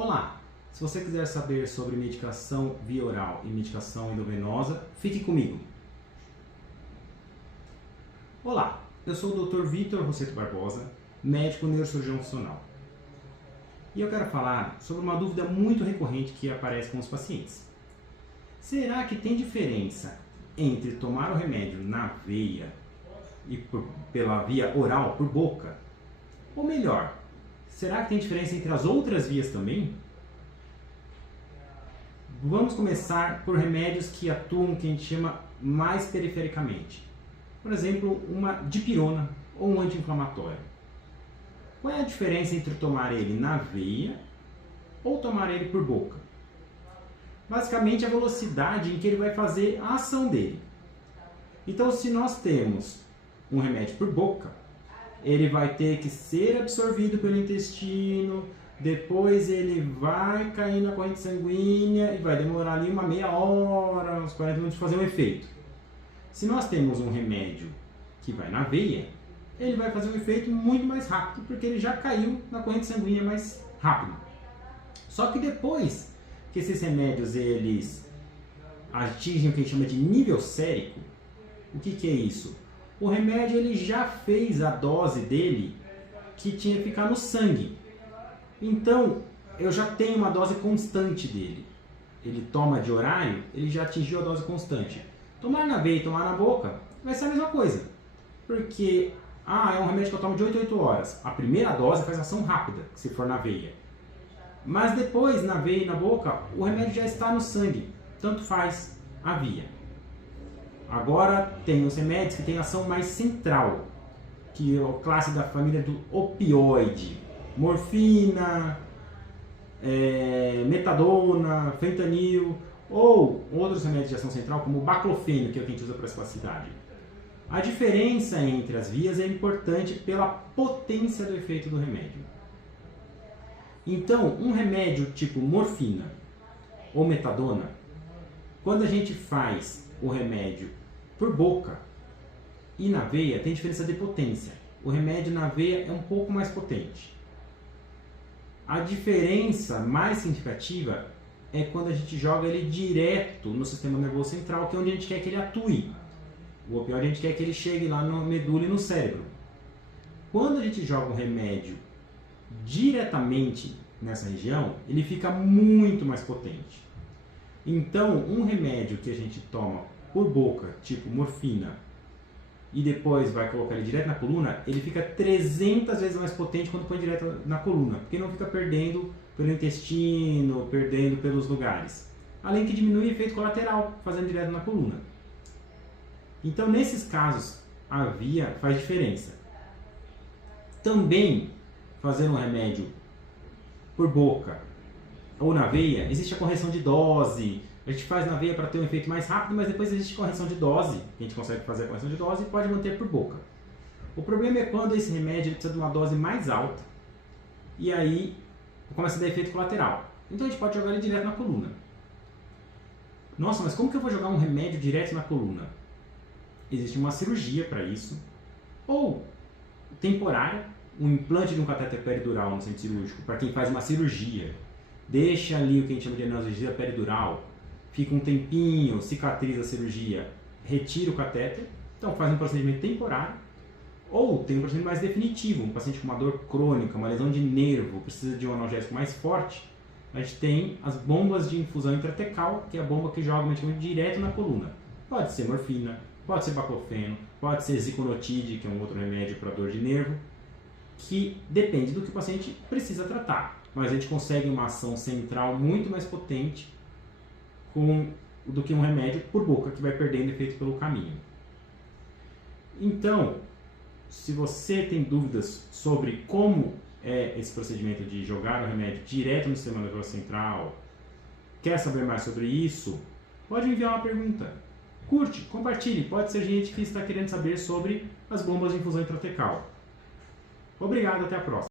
Olá! Se você quiser saber sobre medicação via oral e medicação endovenosa, fique comigo. Olá, eu sou o Dr. Vitor Rosseto Barbosa, médico neurocirurgião funcional. E eu quero falar sobre uma dúvida muito recorrente que aparece com os pacientes. Será que tem diferença entre tomar o remédio na veia e pela via oral, por boca? Ou melhor, será que tem diferença entre as outras vias também? Vamos começar por remédios que atuam, que a gente chama, mais perifericamente. Por exemplo, uma dipirona ou um anti-inflamatório. Qual é a diferença entre tomar ele na veia ou tomar ele por boca? Basicamente, a velocidade em que ele vai fazer a ação dele. Então, se nós temos um remédio por boca, ele vai ter que ser absorvido pelo intestino, depois ele vai cair na corrente sanguínea e vai demorar ali uma meia hora, uns 40 minutos para fazer um efeito. Se nós temos um remédio que vai na veia, ele vai fazer um efeito muito mais rápido, porque ele já caiu na corrente sanguínea mais rápido. Só que depois que esses remédios eles atingem o que a gente chama de nível sérico, o que é isso? O remédio ele já fez a dose dele que tinha que ficar no sangue. Então, eu já tenho uma dose constante dele. Ele toma de horário, ele já atingiu a dose constante. Tomar na veia e tomar na boca vai ser a mesma coisa. Porque, é um remédio que eu tomo de 8 a 8 horas. A primeira dose faz ação rápida, se for na veia. Mas depois, na veia e na boca, o remédio já está no sangue. Tanto faz a via. Agora, tem os remédios que têm ação mais central, que é a classe da família do opioide. Morfina, metadona, fentanil ou outros remédios de ação central como o baclofeno, que é o que a gente usa para essa cidade. A diferença entre as vias é importante pela potência do efeito do remédio. Então, um remédio tipo morfina ou metadona, quando a gente faz o remédio por boca e na veia, tem diferença de potência. O remédio na veia é um pouco mais potente. A diferença mais significativa é quando a gente joga ele direto no sistema nervoso central, que é onde a gente quer que ele atue. O opioide a gente quer que ele chegue lá na medula e no cérebro. Quando a gente joga um remédio diretamente nessa região, ele fica muito mais potente. Então, um remédio que a gente toma por boca, tipo morfina, e depois vai colocar ele direto na coluna, ele fica 300 vezes mais potente quando põe direto na coluna, porque não fica perdendo pelo intestino, perdendo pelos lugares. Além que diminui o efeito colateral, fazendo direto na coluna. Então, nesses casos, a via faz diferença. Também, fazer um remédio por boca ou na veia, existe a correção de dose. A gente faz na veia para ter um efeito mais rápido, mas depois existe correção de dose. A gente consegue fazer a correção de dose e pode manter por boca. O problema é quando esse remédio ele precisa de uma dose mais alta e aí começa a dar efeito colateral. Então a gente pode jogar ele direto na coluna. Nossa, mas como que eu vou jogar um remédio direto na coluna? Existe uma cirurgia para isso, ou temporária, um implante de um catéter peridural no centro cirúrgico, para quem faz uma cirurgia. Deixa ali o que a gente chama de analgesia peridural, fica um tempinho, cicatriza a cirurgia, retira o catéter, então faz um procedimento temporário, ou tem um procedimento mais definitivo, um paciente com uma dor crônica, uma lesão de nervo, precisa de um analgésico mais forte, a gente tem as bombas de infusão intratecal, que é a bomba que joga o medicamento direto na coluna. Pode ser morfina, pode ser baclofeno, pode ser ziconotide, que é um outro remédio para dor de nervo, que depende do que o paciente precisa tratar. Mas a gente consegue uma ação central muito mais potente do que um remédio por boca, que vai perdendo efeito pelo caminho. Então, se você tem dúvidas sobre como é esse procedimento de jogar o remédio direto no sistema nervoso central, quer saber mais sobre isso, pode enviar uma pergunta. Curte, compartilhe, pode ser gente que está querendo saber sobre as bombas de infusão intratecal. Obrigado, até a próxima.